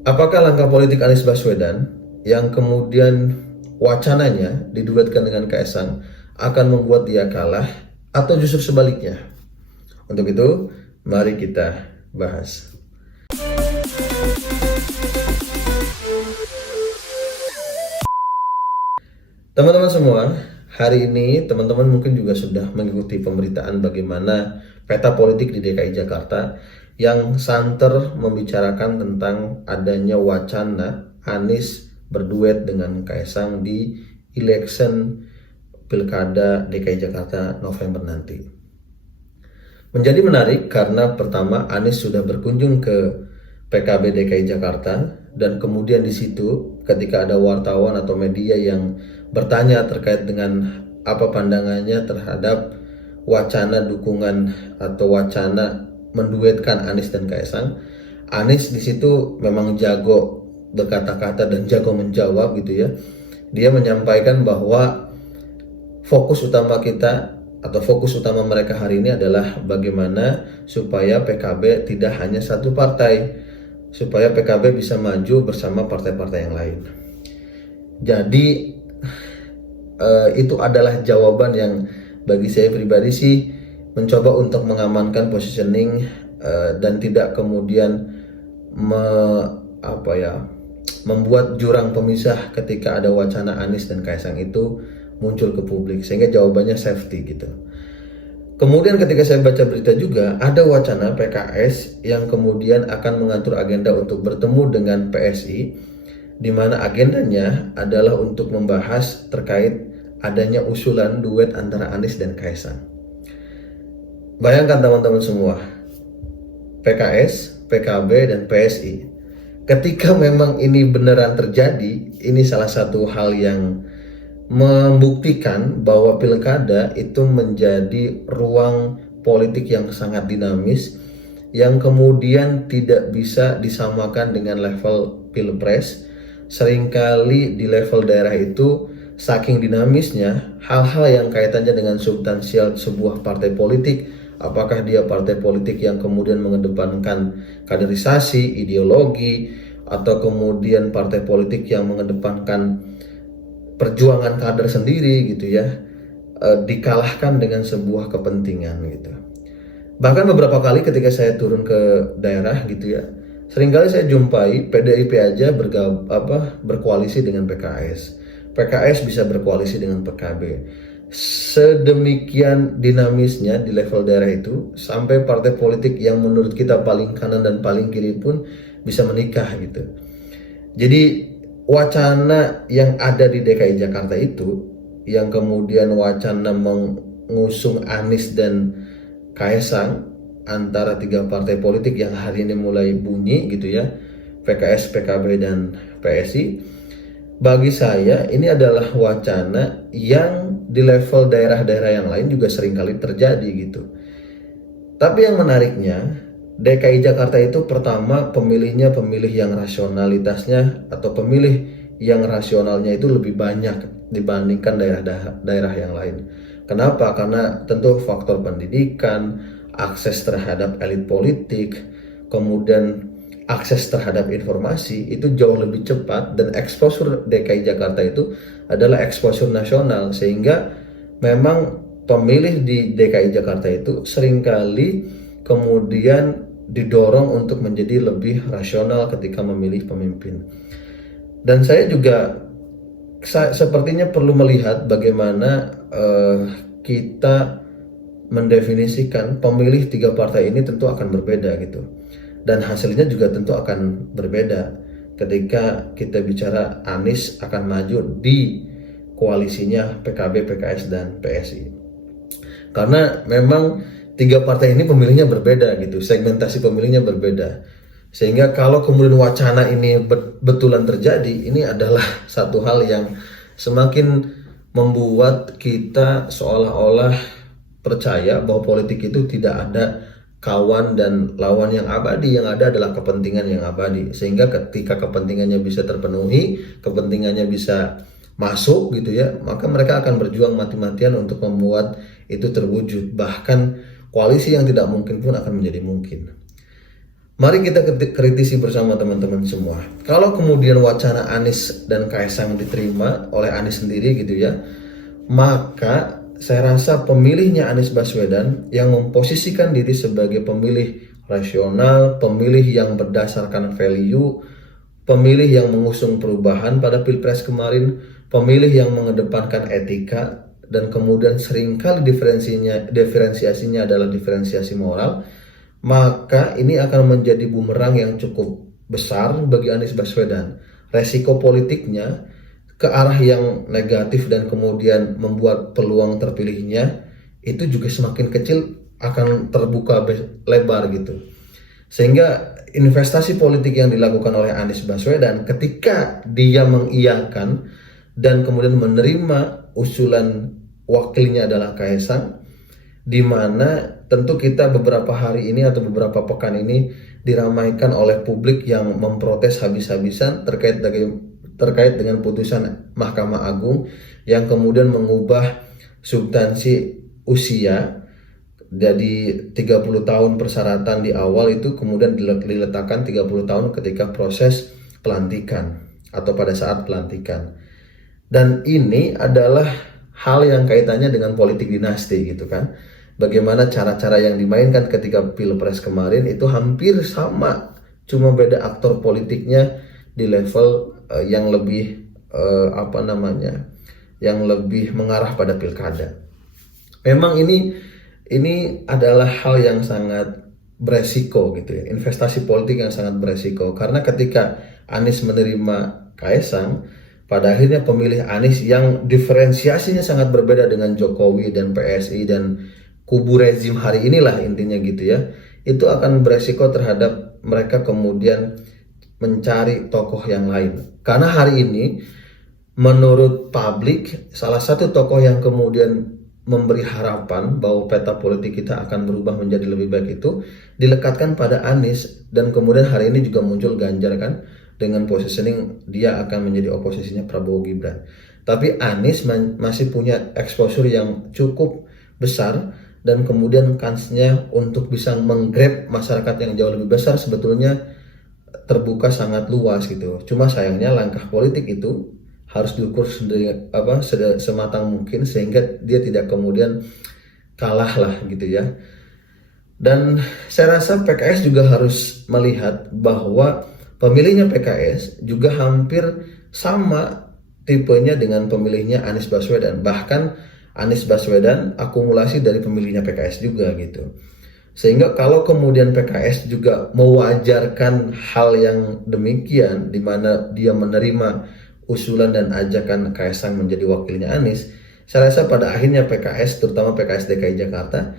Apakah langkah politik Anies Baswedan yang kemudian wacananya diduetkan dengan Kaisang akan membuat dia kalah atau justru sebaliknya? Untuk itu, mari kita bahas. Teman-teman semua, hari ini teman-teman mungkin juga sudah mengikuti pemberitaan bagaimana peta politik di DKI Jakarta yang santer membicarakan tentang adanya wacana Anies berduet dengan Kaisang di election Pilkada DKI Jakarta November nanti. Menjadi menarik karena pertama Anies sudah berkunjung ke PKB DKI Jakarta dan kemudian di situ ketika ada wartawan atau media yang bertanya terkait dengan apa pandangannya terhadap wacana dukungan atau wacana menduetkan Anies dan Kaisang, Anies di situ memang jago berkata-kata dan jago menjawab gitu ya. Dia menyampaikan bahwa fokus utama kita atau fokus utama mereka hari ini adalah bagaimana supaya PKB tidak hanya satu partai, supaya PKB bisa maju bersama partai-partai yang lain. Jadi itu adalah jawaban yang bagi saya pribadi sih mencoba untuk mengamankan positioning dan tidak kemudian membuat jurang pemisah ketika ada wacana Anies dan Kaisang itu muncul ke publik, sehingga jawabannya safety gitu. Kemudian ketika saya baca berita juga ada wacana PKS yang kemudian akan mengatur agenda untuk bertemu dengan PSI, di mana agendanya adalah untuk membahas terkait adanya usulan duet antara Anies dan Kaisang. Bayangkan teman-teman semua, PKS, PKB, dan PSI. Ketika memang ini beneran terjadi, ini salah satu hal yang membuktikan bahwa pilkada itu menjadi ruang politik yang sangat dinamis, yang kemudian tidak bisa disamakan dengan level pilpres. Seringkali di level daerah itu saking dinamisnya, hal-hal yang kaitannya dengan substansial sebuah partai politik, apakah dia partai politik yang kemudian mengedepankan kaderisasi, ideologi, atau kemudian partai politik yang mengedepankan perjuangan kader sendiri gitu ya, dikalahkan dengan sebuah kepentingan gitu. Bahkan beberapa kali ketika saya turun ke daerah gitu ya, seringkali saya jumpai PDIP aja berkoalisi dengan PKS, PKS bisa berkoalisi dengan PKB. Sedemikian dinamisnya di level daerah itu sampai partai politik yang menurut kita paling kanan dan paling kiri pun bisa menikah gitu. Jadi wacana yang ada di DKI Jakarta itu, yang kemudian wacana mengusung Anies dan Kaisang antara tiga partai politik yang hari ini mulai bunyi gitu ya, PKS, PKB, dan PSI, bagi saya ini adalah wacana yang di level daerah-daerah yang lain juga seringkali terjadi gitu. Tapi yang menariknya, DKI Jakarta itu pertama pemilihnya pemilih yang rasionalitasnya atau pemilih yang rasionalnya itu lebih banyak dibandingkan daerah-daerah yang lain. Kenapa? Karena tentu faktor pendidikan, akses terhadap elit politik, kemudian akses terhadap informasi itu jauh lebih cepat, dan exposure DKI Jakarta itu adalah exposure nasional, sehingga memang pemilih di DKI Jakarta itu seringkali kemudian didorong untuk menjadi lebih rasional ketika memilih pemimpin. Dan saya juga sepertinya perlu melihat bagaimana kita mendefinisikan pemilih tiga partai ini tentu akan berbeda gitu. Dan hasilnya juga tentu akan berbeda ketika kita bicara Anies akan maju di koalisinya PKB, PKS, dan PSI. Karena memang tiga partai ini pemilihnya berbeda gitu, segmentasi pemilihnya berbeda. Sehingga kalau kemudian wacana ini betulan terjadi, ini adalah satu hal yang semakin membuat kita seolah-olah percaya bahwa politik itu tidak ada kawan dan lawan yang abadi, yang ada adalah kepentingan yang abadi. Sehingga ketika kepentingannya bisa terpenuhi, kepentingannya bisa masuk gitu ya, maka mereka akan berjuang mati-matian untuk membuat itu terwujud. Bahkan koalisi yang tidak mungkin pun akan menjadi mungkin. Mari kita kritisi bersama teman-teman semua. Kalau kemudian wacana Anies dan Kaisang diterima oleh Anies sendiri gitu ya, maka saya rasa pemilihnya Anies Baswedan yang memposisikan diri sebagai pemilih rasional, pemilih yang berdasarkan value, pemilih yang mengusung perubahan pada Pilpres kemarin, pemilih yang mengedepankan etika, dan kemudian seringkali diferensiasinya adalah diferensiasi moral, maka ini akan menjadi bumerang yang cukup besar bagi Anies Baswedan. Resiko politiknya ke arah yang negatif dan kemudian membuat peluang terpilihnya itu juga semakin kecil, akan terbuka lebar gitu. Sehingga investasi politik yang dilakukan oleh Anies Baswedan ketika dia mengiyakan dan kemudian menerima usulan wakilnya adalah Kaisang, di mana tentu kita beberapa hari ini atau beberapa pekan ini diramaikan oleh publik yang memprotes habis-habisan terkait dengan putusan Mahkamah Agung yang kemudian mengubah substansi usia jadi 30 tahun persyaratan di awal itu kemudian diletakkan 30 tahun ketika proses pelantikan atau pada saat pelantikan. Dan ini adalah hal yang kaitannya dengan politik dinasti gitu kan. Bagaimana cara-cara yang dimainkan ketika Pilpres kemarin itu hampir sama, cuma beda aktor politiknya di level yang lebih yang lebih mengarah pada pilkada. Memang ini adalah hal yang sangat beresiko gitu ya, investasi politik yang sangat beresiko, karena ketika Anies menerima Kaisang, pada akhirnya pemilih Anies yang diferensiasinya sangat berbeda dengan Jokowi dan PSI dan kubu rezim hari inilah intinya gitu ya, itu akan beresiko terhadap mereka kemudian mencari tokoh yang lain. Karena hari ini menurut publik salah satu tokoh yang kemudian memberi harapan bahwa peta politik kita akan berubah menjadi lebih baik itu dilekatkan pada Anies, dan kemudian hari ini juga muncul Ganjar kan dengan positioning dia akan menjadi oposisinya Prabowo Gibran. Tapi Anies masih punya exposure yang cukup besar dan kemudian kansnya untuk bisa menggrab masyarakat yang jauh lebih besar sebetulnya terbuka sangat luas gitu. Cuma sayangnya langkah politik itu harus diukur sematang mungkin sehingga dia tidak kemudian kalah lah gitu ya. Dan saya rasa PKS juga harus melihat bahwa pemilihnya PKS juga hampir sama tipenya dengan pemilihnya Anies Baswedan. Bahkan Anies Baswedan akumulasi dari pemilihnya PKS juga gitu. Sehingga kalau kemudian PKS juga mewajarkan hal yang demikian, di mana dia menerima usulan dan ajakan Kaisang menjadi wakilnya Anies, saya rasa pada akhirnya PKS, terutama PKS DKI Jakarta,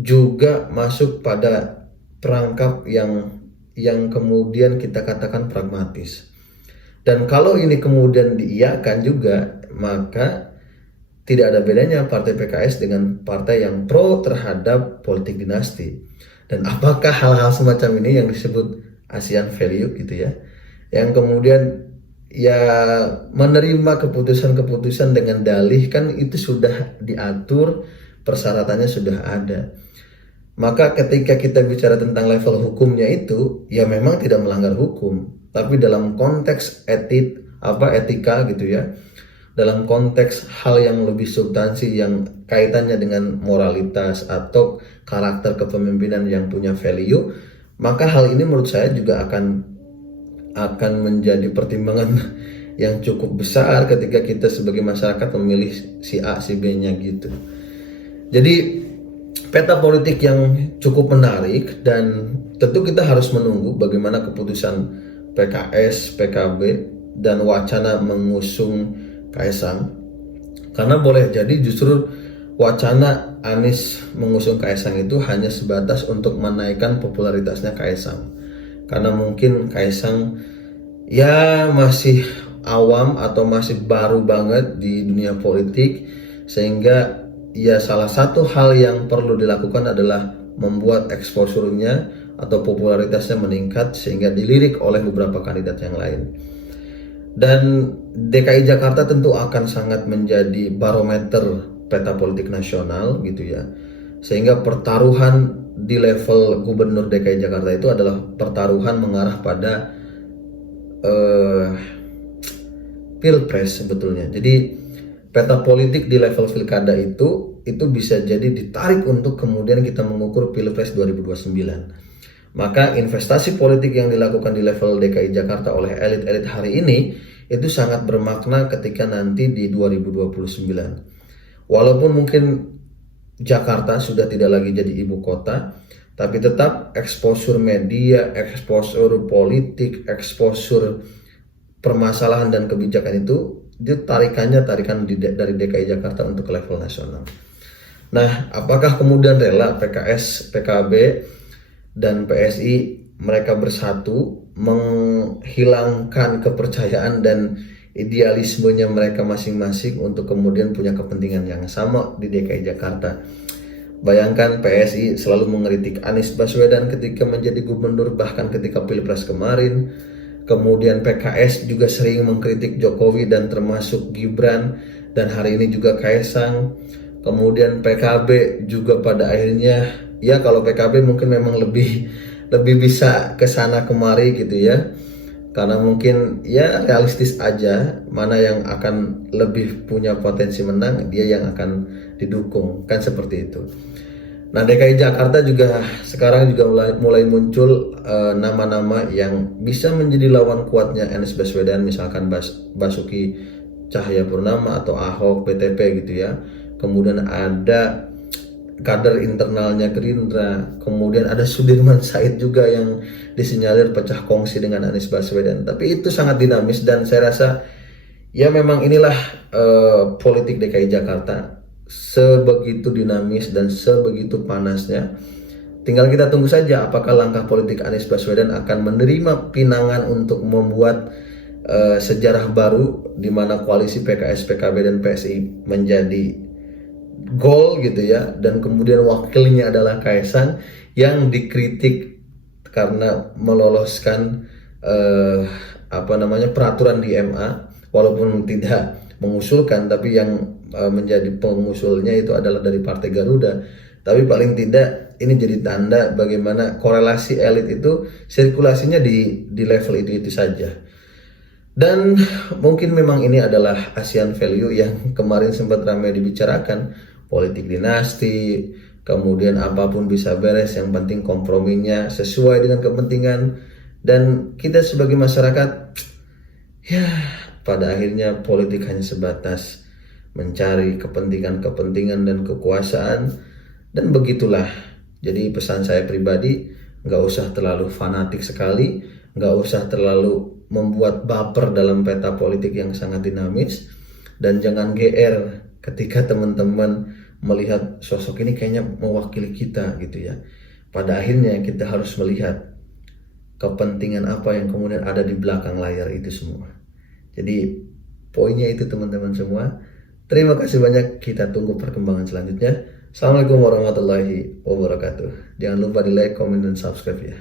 juga masuk pada perangkap yang kemudian kita katakan pragmatis. Dan kalau ini kemudian diiyakan juga, maka tidak ada bedanya partai PKS dengan partai yang pro terhadap politik dinasti. Dan apakah hal-hal semacam ini yang disebut ASEAN value gitu ya, yang kemudian ya menerima keputusan-keputusan dengan dalih kan itu sudah diatur, persyaratannya sudah ada. Maka ketika kita bicara tentang level hukumnya itu ya memang tidak melanggar hukum, tapi dalam konteks etika gitu ya, dalam konteks hal yang lebih substansi yang kaitannya dengan moralitas atau karakter kepemimpinan yang punya value, maka hal ini menurut saya juga akan menjadi pertimbangan yang cukup besar ketika kita sebagai masyarakat memilih si A, si B-nya gitu. Jadi peta politik yang cukup menarik, dan tentu kita harus menunggu bagaimana keputusan PKS, PKB, dan wacana mengusung Kaisang. Karena boleh jadi justru wacana Anies mengusung Kaisang itu hanya sebatas untuk menaikkan popularitasnya Kaisang. Karena mungkin Kaisang ya masih awam atau masih baru banget di dunia politik, sehingga ya salah satu hal yang perlu dilakukan adalah membuat exposure-nya atau popularitasnya meningkat sehingga dilirik oleh beberapa kandidat yang lain. Dan DKI Jakarta tentu akan sangat menjadi barometer peta politik nasional gitu ya, sehingga pertaruhan di level gubernur DKI Jakarta itu adalah pertaruhan mengarah pada pilpres sebetulnya. Jadi peta politik di level pilkada itu bisa jadi ditarik untuk kemudian kita mengukur pilpres 2029. Maka investasi politik yang dilakukan di level DKI Jakarta oleh elit-elit hari ini itu sangat bermakna ketika nanti di 2029. Walaupun mungkin Jakarta sudah tidak lagi jadi ibu kota, tapi tetap exposure media, exposure politik, exposure permasalahan dan kebijakan itu tarikan dari DKI Jakarta untuk level nasional. Nah, apakah kemudian rela PKS, PKB, dan PSI mereka bersatu menghilangkan kepercayaan dan idealismenya mereka masing-masing untuk kemudian punya kepentingan yang sama di DKI Jakarta? Bayangkan PSI selalu mengkritik Anies Baswedan ketika menjadi gubernur, bahkan ketika Pilpres kemarin. Kemudian PKS juga sering mengkritik Jokowi dan termasuk Gibran, dan hari ini juga Kaesang. Kemudian PKB juga pada akhirnya, ya kalau PKB mungkin memang lebih bisa kesana kemari gitu ya, karena mungkin ya realistis aja mana yang akan lebih punya potensi menang, dia yang akan didukung, kan seperti itu. Nah, DKI Jakarta juga sekarang juga mulai muncul nama-nama yang bisa menjadi lawan kuatnya Anies Baswedan, misalkan Basuki Cahayapurnama atau Ahok, BTP gitu ya. Kemudian ada kader internalnya Gerindra, kemudian ada Sudirman Said juga yang disinyalir pecah kongsi dengan Anies Baswedan. Tapi itu sangat dinamis dan saya rasa ya memang inilah politik DKI Jakarta. Sebegitu dinamis dan sebegitu panasnya. Tinggal kita tunggu saja apakah langkah politik Anies Baswedan akan menerima pinangan untuk membuat sejarah baru di mana koalisi PKS, PKB, dan PSI menjadi goal gitu ya, dan kemudian wakilnya adalah Kaesang yang dikritik karena meloloskan peraturan di MA, walaupun tidak mengusulkan, tapi yang menjadi pengusulnya itu adalah dari Partai Garuda. Tapi paling tidak ini jadi tanda bagaimana korelasi elit itu sirkulasinya di level itu saja. Dan mungkin memang ini adalah ASEAN value yang kemarin sempat ramai dibicarakan, politik dinasti, kemudian apapun bisa beres, yang penting komprominya sesuai dengan kepentingan. Dan kita sebagai masyarakat, ya pada akhirnya politik hanya sebatas mencari kepentingan dan kekuasaan, dan begitulah. Jadi pesan saya pribadi, nggak usah terlalu fanatik sekali, nggak usah terlalu membuat baper dalam peta politik yang sangat dinamis, dan jangan GR ketika teman-teman melihat sosok ini kayaknya mewakili kita gitu ya. Pada akhirnya kita harus melihat kepentingan apa yang kemudian ada di belakang layar itu semua. Jadi poinnya itu teman-teman semua. Terima kasih banyak, kita tunggu perkembangan selanjutnya. Assalamualaikum warahmatullahi wabarakatuh. Jangan lupa di like, comment, dan subscribe ya.